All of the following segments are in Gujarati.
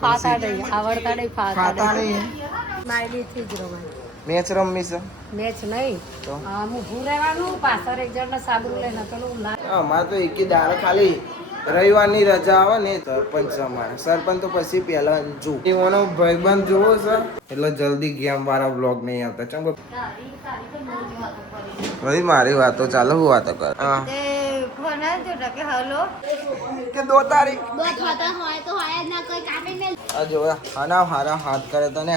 ફાતા નહીં આવડતા નહીં ફાતા નહીં સ્માઈલી થી જ રમાય મેચ રમવી છે મેચ નહીં તો ઊભું રહેવાનું પાછળ એક જણ સાબરું લઈને પેલું અમારે તો એકી દાળ ખાલી રવિવારની રજા આવે ને સરપંચ અમારે સરપંચ તો પછી પહેલા અંજુ એવાનો ભાઈબંધ જોવો છે એટલે જલ્દી ગેમ વાળા બ્લોગ નહીં આવતા ચમ ભાઈ મારી વાતો ચાલો હું વાતો કર કે 2 તારીખ આ જો હાના હારા હાથ કરે તને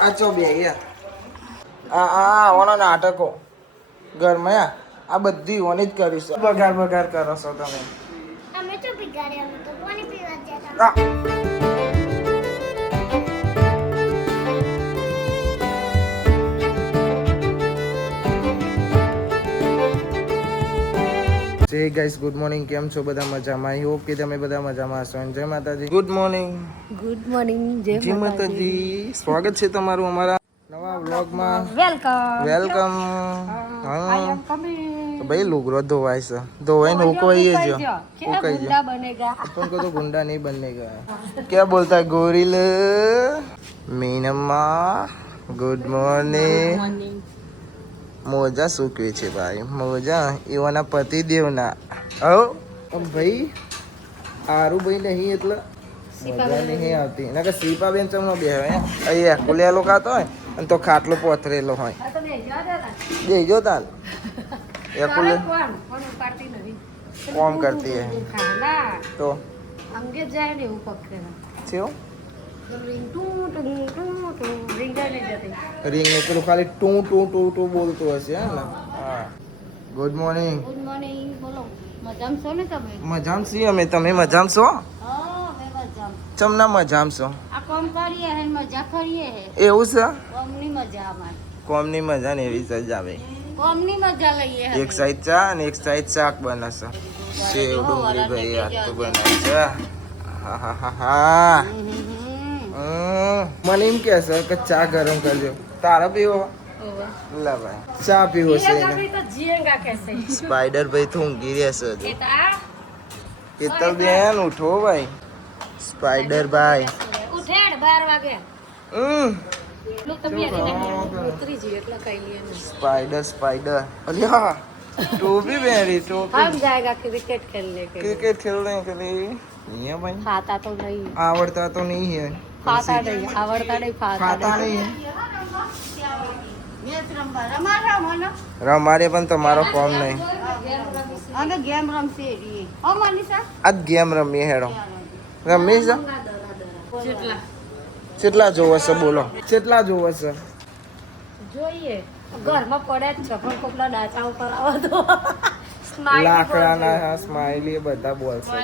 આ ચો બે આ ઓનો નાટકો ઘરમાં આ બધી ઓની જ કરી છે બગાડ કરો છો તમે અમે તો બિગાડ્યા અમે તો પાણી પીવા જતા જય ગાઈસ ગુડ મોર્નિંગ કેમ છો બધા મજામાં આઈ હોપ કે તમે બધા મજામાં હશો જય માતાજી ગુડ મોર્નિંગ જય માતાજી સ્વાગત છે તમારું અમારા નવા વ્લોગમાં વેલકમ તો ભાઈ લુગરો ધોવાય છે ધોવાઈને ઉકવાઈએ જો ઉકાઈ જો अपन को तो गुंडा नहीं बनने का है क्या बोलता है गोरिल मीनम्मा गुड मॉर्निंग મોજા સૂકવે છે ભાઈ મોજા એવાના પતિદેવના હો ભાઈ આરું ભાઈ નહીં એટલે મજા નહીં આવતી એના કે સીપાબેન ચમનો બે હોય અહીંયા કુલેલો ખાતો હોય અને તો ખાટલો પોથરેલો હોય બેજો તાલ એ કુલે કોમ કરતી હે તો અંગે જાય ને એવું પકડે છે રિંગ ને પેલું ખાલી ટુ ટુ ટુ ટુ બોલતું હશે ને હા ગુડ મોર્નિંગ બોલો મજામ છો ને તમે મજામ છીએ અમે તમે મજામ છો ચમના મજામ છો આ કોમ કરીએ હે મજા કરીએ હે એવું છે કોમની મજા અમાર કોમની મજા ને એવી સજ આવે કોમની મજા લઈએ હે એક સાઈડ ચા અને એક સાઈડ શાક બનશે સેવ ડુંગળી ભાઈ આ તો બનાવી છે હા હા હા હા મને એમ કે છે કે ચા ગરમ કરજો તારા પીવો લા ભાઈ ચા પીવો છે સ્પાઈડર ભાઈ તો ઊંઘી રહેશે કેતલ બેન ઉઠો ભાઈ સ્પાઈડર ભાઈ ઉઠેડ 12 વાગે લોક તમે ઉતરી જી એટલે કઈ લે સ્પાઈડર સ્પાઈડર અલ્યા टोपी पहनी टोपी हम जाएगा क्रिकेट खेलने के क्रिकेट खेलने के लिए नहीं है भाई खाता तो नहीं आवड़ता तो नहीं है खाता नहीं आवड़ता नहीं खाता नहीं है મેચ રમવા રમાડો રમારે પણ તમારો ફોર્મ નહીં અમે ગેમ રમશે રી ઓ મનીષા આજ ગેમ રમીએ હેડો રમી છે કેટલા જોવે છે બોલો કેટલા જોવે છે જોઈએ ઘરમાં પડે જ છે પણ કોકના ડાચા ઉપર આવો તો લાકડાના સ્માઈલી બધા બોલશે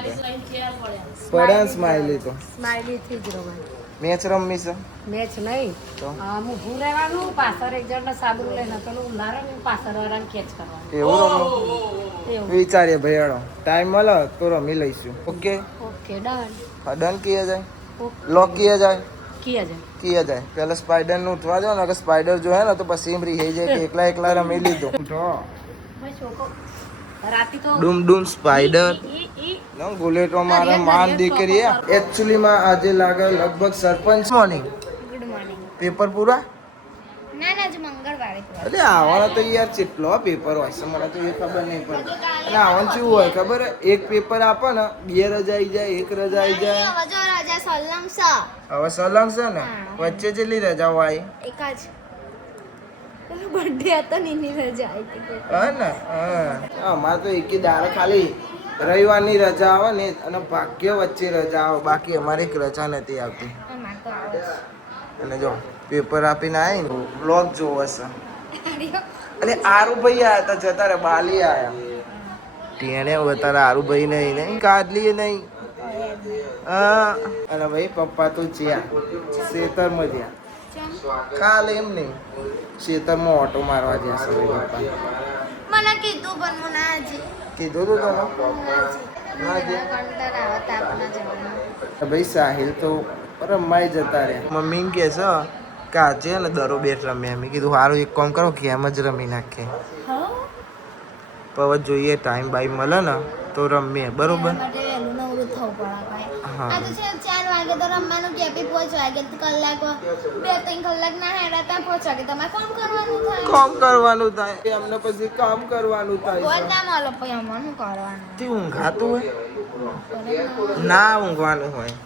પડે સ્માઈલી તો સ્માઈલી થી જ રમાય મેચ રમી છે મેચ નહીં તો ઊભું રહેવાનું પાછળ એક જણ સાબરું લઈને પેલું લારે ને પાછળ વાળાને કેચ કરવાનું એવું રમો વિચારીએ ભાઈ હેડો ટાઈમ મળે તો રમી લઈશું ઓકે ઓકે ડન ડન કિયા જાય લોક કિયા જાય કિયા જાય પેલા સ્પાઈડર નું ઉઠવા દો ને અગર સ્પાઈડર જો હે ને તો પછી એમ રહી જાય કે એકલા એકલા રમી લીધો ઉઠો ડૂમ ડૂમ સ્પાઈડર નો ગુલેટો મારા માન દીકરી એકચ્યુઅલી માં આજે લાગે લગભગ સરપંચ મોર્નિંગ ગુડ મોર્નિંગ પેપર પૂરા ના ના જ મંગળવારે અરે આવવાના તો યાર કેટલો પેપર હોય છે મને તો એ ખબર નહીં પડતી અને આવવાનું શું હોય ખબર એક પેપર આપે ને 2 રજા આવી જાય 1 રજા આવી જાય જો રાજા સલમ સ હવે સલંગ છે ને વચ્ચે જેટલી રજા હોય એક જ પેલો બર્થડે હતો ને એની રજા આવી હતી હા ને હા અમારે તો એકી દાળ ખાલી રવિવારની રજા આવે ને અને ભાગ્ય વચ્ચે રજા આવે બાકી અમારે એક રજા નથી આવતી અમાર તો આવે અને જો પેપર આપીને આવી ને બ્લોગ જોવો છે અને આરુભાઈ આયા હતા જતા રે બાલી આયા તેને બતારા આરુભાઈ નહીં કાઢલી નહીં હા અને ભાઈ પપ્પા તો જ્યાં ખેતરમાં જ્યાં ખાલી એમ નહીં ખેતરમાં ઓટો મારવા જ્યાં છે પપ્પા મને કીધું પણ મને આજે કીધું તું તમે ના જે કંટાળ આવત આપના જવાનું ભાઈ સાહિલ તો રમાઈ જતા રહ્યા મમ્મી કે છે કે આજે ને દરો બેટ રમ્યા મેં કીધું સારું એક કામ કરો ગેમ જ રમી નાખીએ હવે જોઈએ ટાઈમ બાઈ મળે ને તો રમીએ બરોબર થવું પડે ભાઈ. હા. આ તો છે 4 વાગે તો રમવાનું કે 5 વાગે કલાક 2-3 કલાક ના હેડા ત્યાં 5 વાગે તમારે કામ કરવાનું થાય. કામ કરવાનું થાય એમને પછી કામ કરવાનું થાય કોઈ છે. ના મળે પછી અમારે શું કરવાનું? તે ઊંઘાતું હોય ના ઊંઘવાનું હોય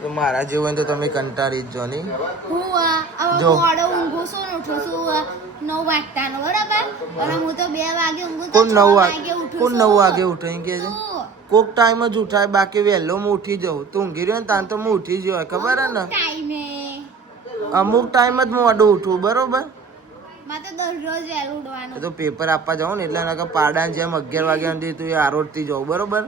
તો મારા જેવું હોય તો તમે કંટાળી જ જો નહીં. હું હવે જો. મોડો ઊંઘું છું ને ઉઠું છું 9 વાગતાનો બરાબર અને હું તો 2 વાગે ઊંઘું તો કોણ 6 9 વાગે ઉઠું કોણ 9 વાગે ઉઠે એમ કે છે તું. કોક ટાઈમ જ ઉઠાય બાકી વહેલો હું ઉઠી જાઉં તું ઊંઘી રહ્યો ને તાન તો હું ઉઠી જ હોય ખબર હે ને ટાઈમે અમુક ટાઈમ જ મોડું ઉઠું બરોબર માં તો દરરોજ વહેલું ઉઠવાનું. તો પેપર આપવા જાઉં ને એટલે એના પાડાની જેમ 11 વાગ્યા સુધી તું એ આરોડતી જાઉં બરોબર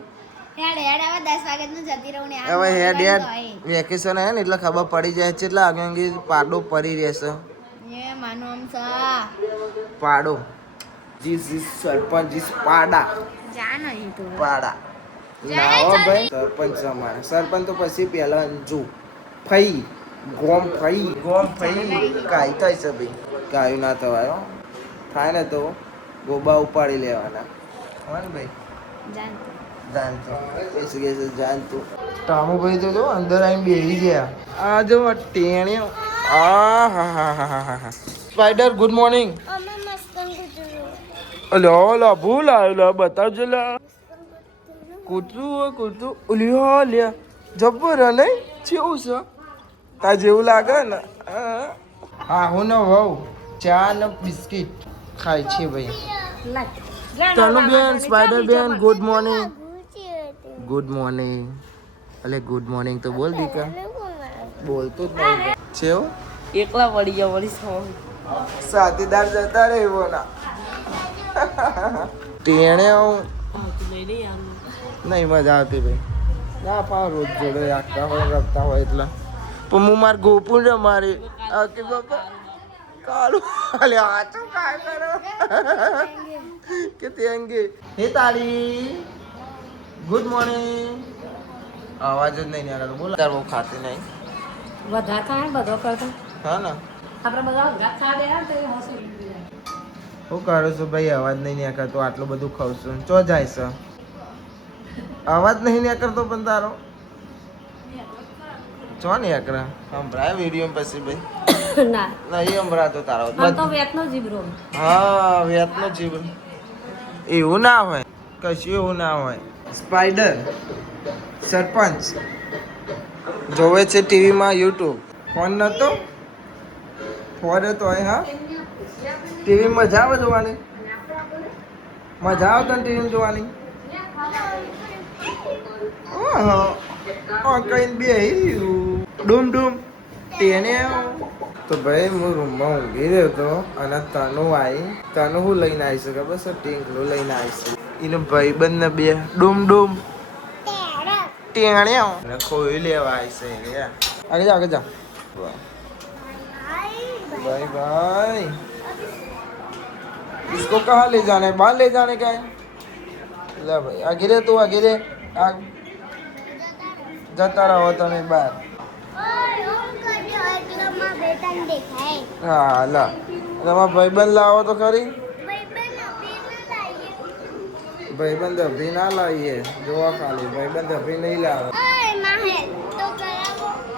હેડ હેડ હવે 10 વાગે તો જતી રહું ને આ હવે મોડું હેડ વાગે હેડ તો હોય. વેકેશન હે ને એટલે ખબર પડી જાય છે એટલે આગળ પાડો પડી રહેશે એ માનું આમ છે પાડો જીસ સરપંચ જીસ પાડા જા નહીં તું પાડા ના હો ભાઈ સરપંચ સમાન સરપંચ તો પછી પહેલા અંજુ ફઈ ગોમ ફઈ કાઈ થાય છે ભાઈ કાયું ના થવાય હો થાય ને તો ગોબા ઉપાડી લેવાના હા ને ભાઈ જાન જાનતો એસી કેસે જાનતો ટામુ ભાઈ તો જો અંદર આવીને બેહી ગયા આ જો ટેણ્યો આ હા હા હા હા હા સ્પાઈડર ગુડ મોર્નિંગ અમે મસ્તન કૂતરું અલ્યો લા ભૂલ આવ્યો બતાવજો લા કૂતરું ઉલ્યો લે જબ્બર હે નહીં કેવું છે તા જેવું લાગે ને હા હું ને વહુ ચા ને બિસ્કિટ ખાય છે ભાઈ તનુ બેન સ્પાઈડર બેન ગુડ મોર્નિંગ અલે ગુડ મોર્નિંગ તો બોલ દીકા બોલતો જ નહીં છેવ એકલા પડી ગયા વળી સૌ સાથીદાર જતા રહે એવો ના ટેણે નહીં મજા આવતી ભાઈ ના પા રોજ જોડે આખતા હોય રમતા હોય એટલે પણ હું માર ગોપું ને મારી કે બાપા કાળું અલે આ તો કાય કરો કે તે અંગે હે તારી ગુડ મોર્નિંગ આવાજ જ નહીં આવતો બોલ તાર બહુ ખાતી નહીં વધારે ખાય બધો કરતો હા ને આપણે બધા વધારે ખા દે તો એ હસી હું કરું છું ભાઈ અવાજ નહીં નીકળતો આટલું બધું ખાઉં છું ચો જાય છે અવાજ નહીં નીકળતો પણ તારો ચો નીકળે સંભળાય વિડીયો પછી ભાઈ ના નહીં સંભળાતો તારો આમ તો વેતનો જીબરો હા વેતનો જીવ એવું ના હોય કશું એવું ના હોય સ્પાઈડર સરપંચ જોવે છે ટીવીમાં યુટ્યુબ ફોન નતો ફોન હતો હા ટીવી મજા આવે જોવાની મજા આવે તને ટીવી જોવાની કઈ બે ડૂમ ડૂમ તેને તો ભાઈ હું રૂમમાં ઊંઘી રહ્યો હતો અને તનુ હું લઈને આવી છે ખબર છે ટીંકલું લઈને આવી છે એને ભાઈબંધ ને બે ડૂમ ડૂમ ટેણ્યા અને ખોઈ લેવા આવી છે આગળ જા આગળ જા भाई भाई इसको कहाँ ले जाना है बाहर ले जाने का है ले भाई आगे रे तू आगे रे जता रहो तने बाहर हाँ ला તમારા ભાઈબંધ લાવો તો ખરી ભાઈબંધ અભી ના લાવીએ જોવા ખાલી ભાઈબંધ અભી નહીં લાવે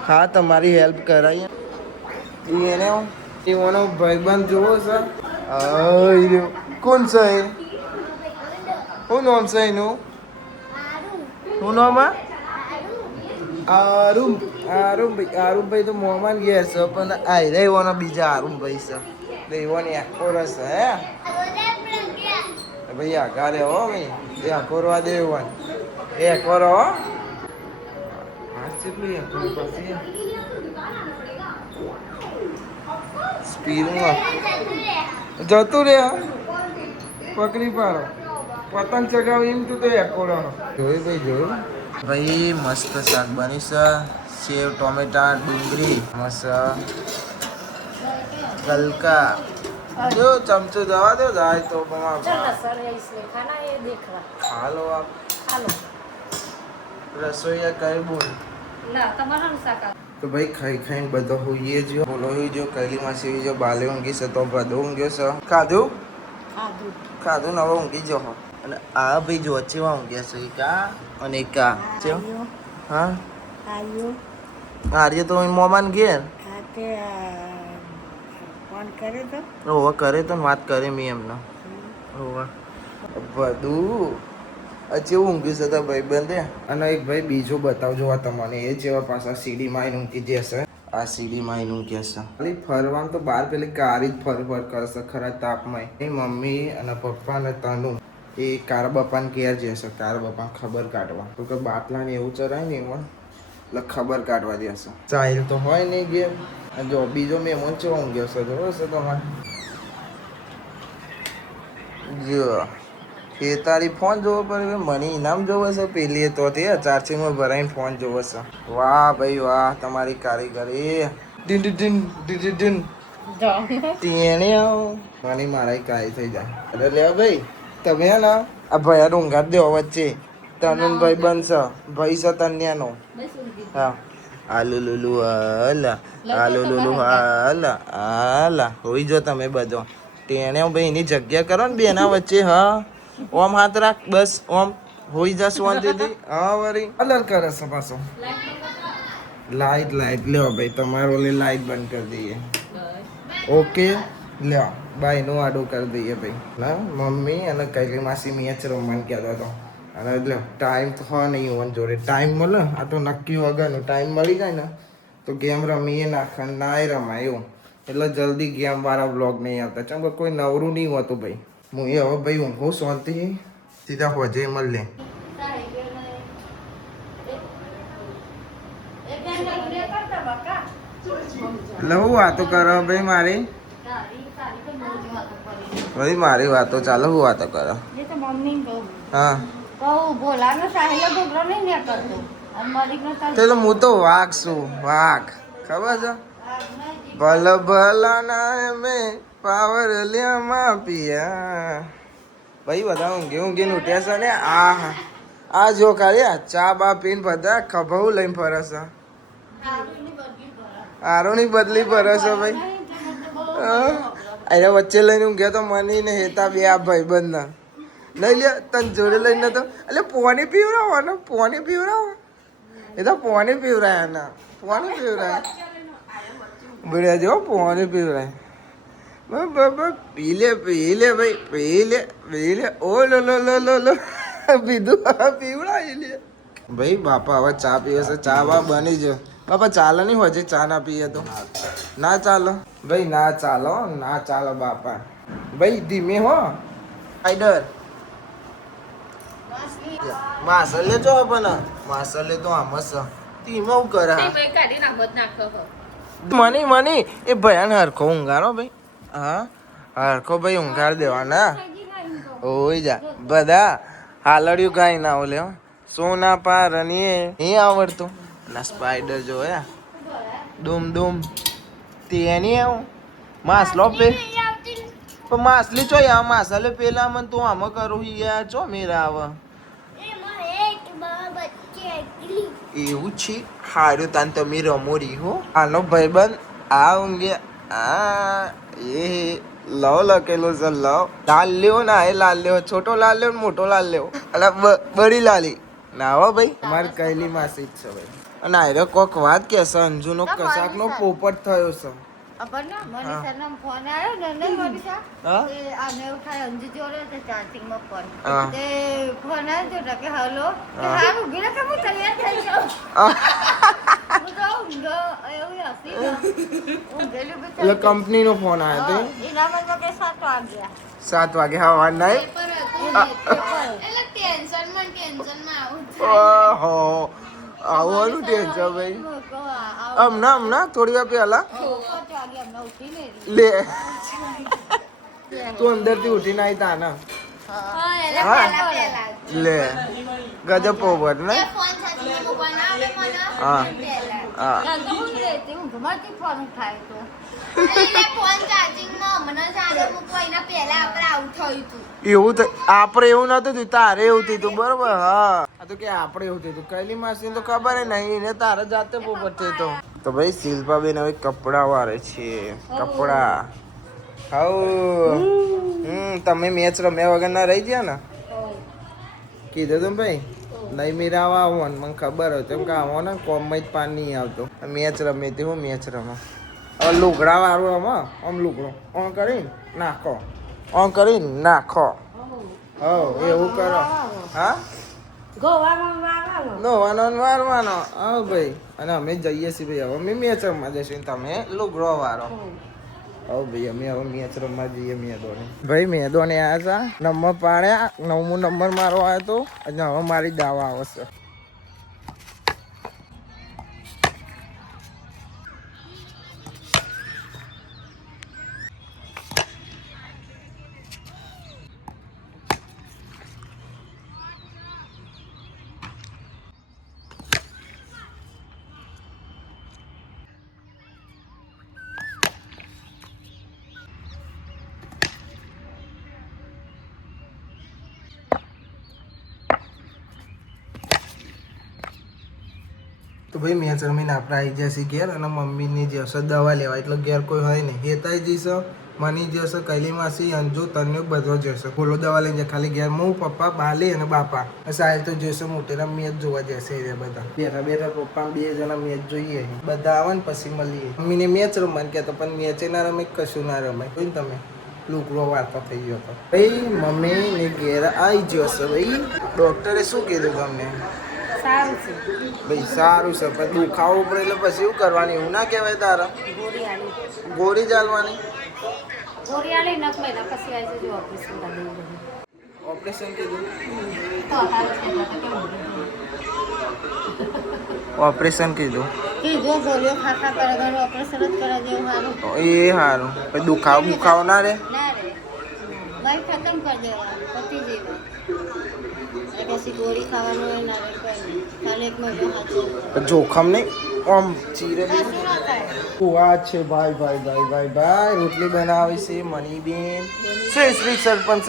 હા તમારી હેલ્પ કરાઈએ એને એનો ભાઈબંધ જોવો છે કોણ છે શું નામ છે એનું શું નામ આરુમભાઈ તો મોહમાન ઘેર છે પણ આઈ એવાનો બીજા આરુમભાઈ છે એવાની આખો રસ હે ભાઈ આખા રે હો ભાઈ એ આખોરવા દે એવાન એ આખોરો હો હાથ કેટલું આખો પછી સ્પીડમાં જતું રે પકડી પાડો પતંગ ચગાવ એમ તું તો એકોડો જોયું ભાઈ જોયું ભાઈ મસ્ત શાક બની છે સેવ ટોમેટા ડુંગળી મસ્ત ગલકા જો ચમચો જવા દો જાય તો सर इसमें खाना ये देख रहा હાલો આપ હાલો રસોઈયા કઈ બોલ ના તમારા શાકા તો ભાઈ ખાઈ ખાઈને બધો હોઈએ જો બોલો હોઈ જો કઈલી માસી જો બાલે ઊંઘી છે તો બધો ઊંઘ્યો છે ખાધું ખાધું ખાધું ને હવે ઊંઘી જો અને આ ભાઈ જો ચેવા ઊંઘ્યા છે એક આ અને એક આ ચેવ હા આર્ય તો મોમાન ઘેર ઓવા કરે તો વાત કરે મેં એમને ઓવા બધું જેવું ઊંઘ્યું છે તો ભાઈ બંધે અને એક ભાઈ બીજો બતાવજો આ તમને એ જેવા પાછા સીડીમાં આવીને ઊંઘી જશે આ સીડીમાં આવીને ઊંઘ્યા છે ખાલી ફરવાનું તો બહાર પેલી કારી જ ફર કરશે ખરા તાપમાં એ મમ્મી અને પપ્પા ને તનુ એ કાર બાપાને ઘેર જશે કાર બાપા ખબર કાઢવા તો કે બાટલા ને એવું ચરાય ને એમાં એટલે ખબર કાઢવા જશે ચાઇલ તો હોય નહીં ઘેર જો બીજો મહેમાન ચેવો ઊંઘ્યો છે જોવો છે તમારે જો એ તારી ફોન જોવો પડે મને ઇનામ જોવો છે પેલી તો તે ચાર્જિંગમાં ભરાઈને ફોન જોવો છે વાહ ભાઈ વાહ તમારી કારીગરી ડીન ડીન ડીન ડીન તેણે મને મારા કાઈ થઈ જાય અરે લે ભાઈ તમે હે ને આ ભયા ઊંઘાડ દેવો વચ્ચે તનુન ભાઈ બનશે ભાઈ છે તન્યાનો હા આલુ લુલુ હાલા આલુ લુલુ હાલા હાલા હોઈ જો તમે બધો તેણે ભાઈ એની જગ્યા કરો ને બેના વચ્ચે હા ઓમ હાથ રાખ બસ ઓમ હોઈ જા શાંતિથી હા વરી અલર કરે છે પાછો લાઈટ લ્યો ભાઈ તમારો ઓલી લાઈટ બંધ કરી દઈએ ઓકે લ્યો બાય નું આડું કરી દઈએ ભાઈ ના મમ્મી અને કઈલી માસી મેચ રમવાનું કહેતો હતો અને લ્યો ટાઈમ તો હોય નહીં ઓન જોડે ટાઈમ મળે આ તો નક્કી વગરનો ટાઈમ મળી જાય ને તો ગેમ રમીએ નાખે ના રમાય એવું એટલે જલ્દી ગેમ વાળા બ્લોગ નહીં આવતા ચમ કે કોઈ નવરું નહીં હોતું ભાઈ હું એ હવે ભાઈ ઊંઘું શાંતિ સીધા હોજે મળે એટલે હું વાતો કરો ભાઈ મારી વાતો ચાલો હું વાતો કરો હા તો હું તો વાઘ છું વાઘ ખબર છે ભલે ભલા ના મેં પાવર લ્યામાં પિયા ભાઈ બધા ઊંઘીને ઉઠ્યા છે ને આ જો કાઢ્યા ચા બા પીને બધા ખભાઉ લઈને ફરે છે આરોની બદલી ફરે છે ભાઈ અરે વચ્ચે લઈને ઊંઘ્યા તો મની ને હેતા બે આ ભાઈ બંધ લઈ લે તને જોડે લઈને તો એટલે પોની પીવરાવો ને પોની પીવરાવો એ તો પોની પીવરાયા ને પોની પીવરાય બળ્યા જો પોની પીવરાય પી લે ભાઈ ઓ લો પીધું પીવડાવી લે ભાઈ બાપા હવે ચા પીવે છે ચા બા બની જ બાપા ચાલે નહીં હોય ચા ના પીએ તો ના ચાલો ભાઈ ના ચાલો બાપા ભાઈ ધીમે હો આઈડર માસલે જો પણ માસલે તો આમ જ ધીમે હું કરે મની એ ભયાન હરખો ઊંઘારો ભાઈ હા હરખો ભાઈ ઊંઘાડ દેવાના ઓય જા બધા હાલડ્યું કાંઈ ના ઓલે સોના પારની એ આવડતું ના સ્પાઈડર જોયા ડૂમ તેની આવું માસલો પે પણ માસલી ચો યા માસલે પેલા મને તું આમ કરું યાર ચો મેરા આવે એવું છે હારું તાન તમે રમોરી હો આનો ભાઈબંધ આ ઊંઘે આ એ લવ લખેલો છે લવ લાલ લેવો ના એ લાલ લેવો છોટો લાલ લેવો મોટો લાલ લેવો અલા બડી લાલી ના હો ભાઈ અમારે કૈલી માસી જ છે ભાઈ અને આયરો કોક વાત કે છે અંજુનો કસાકનો પોપટ થયો છે ફોન આવ્યો ને મનીષા આને ઉઠાય અંજુ જોડે તે ચાર્જિંગમાં ફોન તે ફોન આવ્યો તો કે હેલો કે હારું ગીરા કે હું તૈયાર થઈ જાઉં હું તો એવું હસી એટલે કંપનીનો ફોન આવ્યો તો એના મને કે 7 વાગ્યા 7 વાગે હા વાર નહીં એટલે ટેન્શનમાં આવું ઓહો આવવાનું ટેન્શન ભાઈ હમણાં થોડી વાર પહેલા લે તું અંદરથી ઉઠીને આવી તા ને લે ગજબ પોપટ ને હા એવું આપણે એવું નતું થયું તારે એવું થયું બરોબર હા તો કે આપણે એવું થયું કૈલી માસી તો ખબર નહીં એને તારે જાતે પોપટ થયો તો ભાઈ શિલ્પાબેન હવે કપડા વાળે છે કપડા હાઉ તમે મેચ રમ્યા વગર ના રહી ગયા ને કીધું તું ભાઈ નહીં મેરાવા આવવાનું મને ખબર હોય તેમ કે આવવાનો કોમમાં જ પાન નહીં આવતો મેચ રમે તે હું મેચ રમો હવે લુગડા વાળું આમાં આમ લુગડો ઓન કરીને નાખો ઓન કરીને નાખો હો એવું કરો હા નવાનો વારવાનો હા ભાઈ અને અમે જઈએ છીએ ભાઈ હવે અમે મેચ રમવા જઈશું તમે લુગડો વાળો હવે ભાઈ અમે હવે મેચ રમવા જઈએ મેદોને ભાઈ મેદોને આવ્યા હતા નંબર પાડ્યા 9મો નંબર મારો આવ્યો હતો અને હવે મારી દાવા આવશે તો ભાઈ મેચ રમીને આપણે આવી જશે ઘેર અને મમ્મીની જશે દવા લેવા એટલે ઘેર કોઈ હોય નહીં હેતાઈ જઈશે મની જશે કૈલી માસી અંજુ તને બધો જશે બોલો દવા લઈને ખાલી ઘેર હું પપ્પા બાલી અને બાપા સાહેબ તો જશે મોટેરા મેચ જોવા જશે એ બધા બેઠા બેઠા પપ્પા 2 જણા મેચ જોઈએ બધા આવે ને પછી મળીએ મમ્મીને મેચ રમવાનું કહેતો પણ મેચે ના રમે કશું ના રમે કોઈ ને તમે લુકડો વાર્તો થઈ ગયો હતો ભાઈ મમ્મીને ઘેર આવી જશે ભાઈ ડૉક્ટરે શું કીધું તમને સારું છે ભાઈ સારું છે પણ દુખાવો પડે એટલે પછી શું કરવાની એવું ના કહેવાય તારા ગોળી ચાલવાની ગોળી આલી નખ મહિના પછી આવી જજો ઓપરેશન કરી દેવું ઓપરેશન કીધું તો હારું છે ઓપરેશન કીધું જો ગોળીઓ ખાખા કરે ઘર ઓપરેશન જ કરા જેવું સારું એ સારું પછી દુખાવો ના રે ના રે ભાઈ ખતમ કરી દેવાનું પતી જેવું પછી ગોળી ખાવાનું હોય ના રે ખાલી એક મહિનો હાથ જોખમ નહીં આમ ચીરે આ છે ભાઈ રોટલી બનાવી છે મનીબેન શ્રી સરપંચ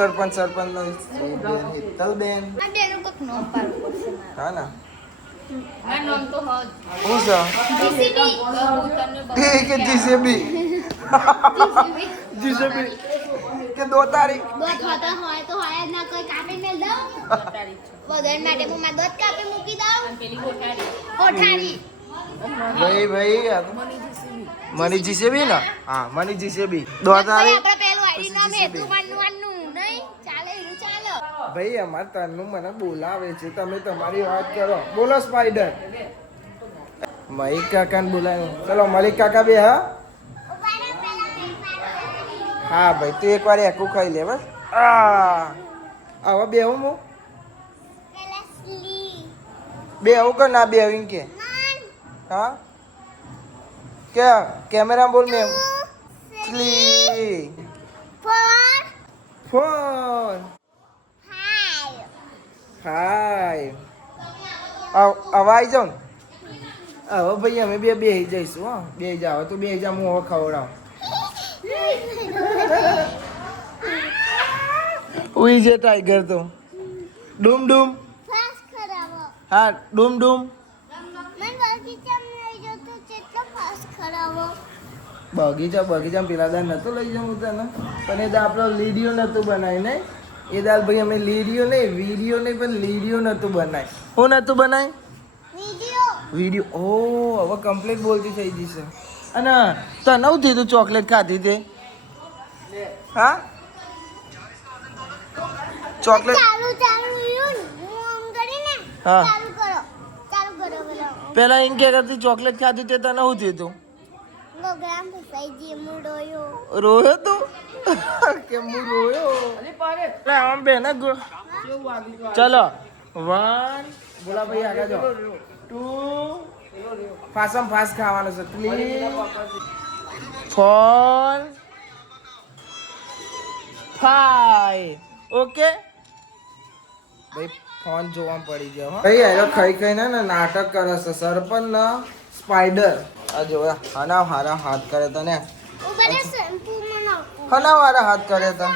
હેતલબેન હા ના હું કે જીસીબી કે 2 તારીખ હોય તો હોય ના કોઈ કાપી મેલ દઉં વગર માટે હું માં દોત કાપી મૂકી દઉં પેલી કોઠારી ભાઈ મની જીસીબી ને હા મની જીસીબી 2 તારીખ આપણે પેલું આઈડી નામ હેતુ માનવાનું નહીં ચાલે એવું ચાલો ભાઈ અમાર તનનું મને બોલાવે છે તમે તમારી વાત કરો બોલો સ્પાઈડર મલિક કાકાને બોલાવો ચલો મલિક કાકા બે હા ભાઈ તું એકવાર એકું ખાઈ લે બસ હવે બે હું બે આવું કે ના બે આવીને કે હા કે કેમેરા બોલ મેં ફોન હાય આવી જાઓ ને હવે ભાઈ અમે બે જઈશું હા બે જાવ તો બે જા હું હવે ખવડાવું ઉઈ જે ટાઈગર તો ડૂમ ડૂમ હા ડૂમ ડૂમ બગીચા પેલા દાળ નતો લઈ જાઉં તને પણ એ દાળ આપણો લીડિયો નતું બનાવી ને એ દાળ ભાઈ અમે લીડિયો નહીં વિડીયો નહીં પણ લીડિયો નતું બનાવી હું નતું બનાવી વિડીયો ઓ હવે કમ્પ્લીટ બોલતી થઈ જશે અને તને હું થયું ચોકલેટ ખાધી તે હા ચોકલેટ હા પેલા એમ કે કરતી ચોકલેટ ખાધી તે તને શું થયું રોયો તું કે હું રોયો આમ બેન ચલો 1 બોલા ભાઈ આગળ જાઓ 2 ફાસમ ફાસ ખાવાનું છે 3 4 5 ઓકે ભાઈ ફોન જોવા પડી ગયો ભાઈ એનો ખાઈ ને નાટક કરે છે સરપંચ ને સ્પાઈડર આ જો હના હારા હાથ કરે તને હના હારા હાથ કરે તને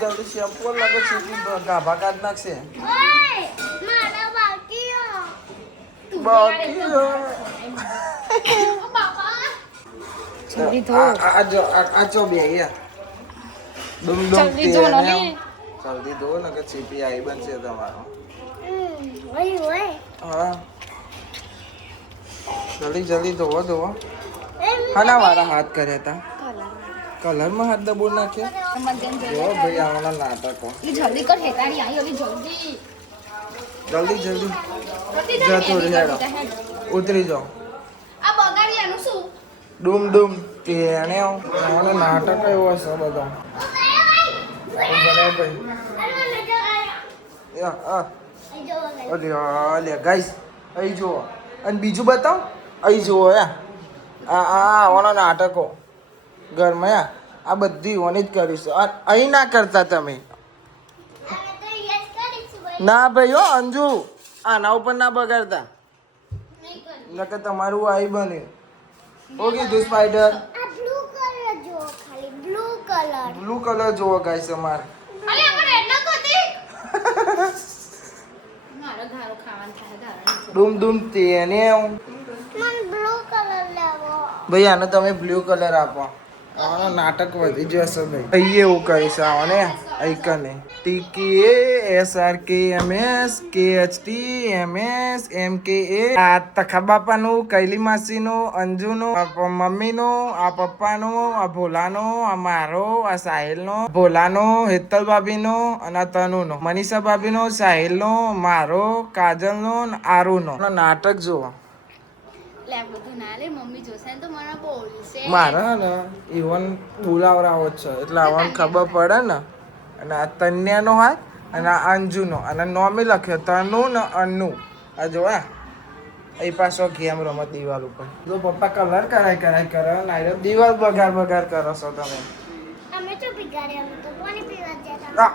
જલ્દી શેમ્પુ લાગે છે ગાભા કાઢ નાખશે આ ચો બે ડુમ ડુમ જલ્દી જો તેને નલી. જલ્દી ધો ને કે ચીપી આવી બનશે તમારો ઓય હા જલ્દી જલ્દી ધોવો ધોવો હાના વાળા હાથ કર્યા હતા કલરમાં હાથ દબો નાખ્યા જો ભાઈ આવવાના નાટકો જલ્દી કર હેતાડી આવી હવે જલ્દી. જલ્દી જલ્દી પતી જાય ને જતો એની રહેડો કરતી હેડ. ઉતરી જાઓ આ બગાડી આનું શું? ડૂમ ડૂમ તેને આવવાના નાટક એવો હશે બધા ભાઈ લે ગાઈસ અહીં જુઓ અને બીજું બતાવ અહીં જુઓ આવવાના નાટકો ઘરમાં આ બધી ઓની જ કરીશું અહીં ના કરતા તમે ના ભાઈ હો અંજુ આના ઉપર ના બગાડતા નકર તમારું આઈ બને ઓકે ધુ સ્પાઈડર બ્લુ કલર જોવો ગાઈસ અમારે અલે આપણે એટલો કોતી. મારો ઘારો ખાવાનું થાય ઘારો. ડૂમ ડૂમ તેને ભાઈ આને તમે બ્લુ કલર આપો આનો નાટક વધી જશે ભાઈ અહીં એવું કહીશ આવો ને આઈકને TKA SRKMS KHT MS MKA આ તખા બાપાનું કૈલી માસીનું અંજુનું મમ્મીનું આ પપ્પાનું આ ભોલાનો આ મારો આ સાહિલનો ભોલાનો હેતલ ભાભીનો અને આ તનુનો મનીષા ભાભીનો સાહિલનો મારો કાજલનો અને આરુનો નાટક જુઓ લે આ બધું ના લે મમ્મી જોશે ને તો મને બોલશે. મારા ને ઇવન બોલાવરાવો જ છે એટલે આવવાનું ખબર પડે ને અને આ તન્યાનો હાથ અને આ અંજુનો અને નોમી લખ્યો તનુ ને અનુ આ જોયા એ પાછો ગેમ રમત દિવાલ ઉપર જો પપ્પા કલર કરાય કરે ને દિવાલ બગાડ કરો છો તમે અમે તો બિગાડ્યા અમે તો પાણી પીવા જતા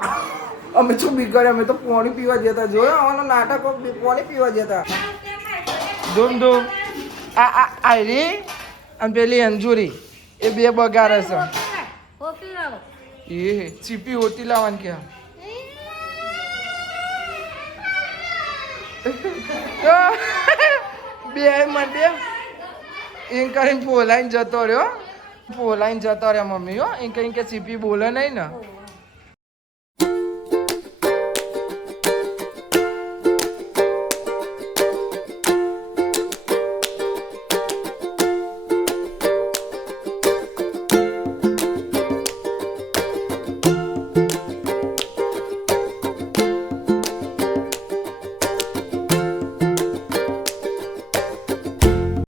અમે શું બિગાડ્યા અમે તો પાણી પીવા જતા જોયા આવવાનો નાટકો પાણી પીવા જતા ધૂમ ધૂમ આયરી અને પેલી અંજુરી એ બે બગાડે છે હોતી લાવો. એ ચીપી હોતી લાવવાની ક્યાં બે મંડે એમ કરીને પોલાઈને જતો રહ્યો મમ્મી હો એમ કઈ કે ચીપી બોલે નહીં ને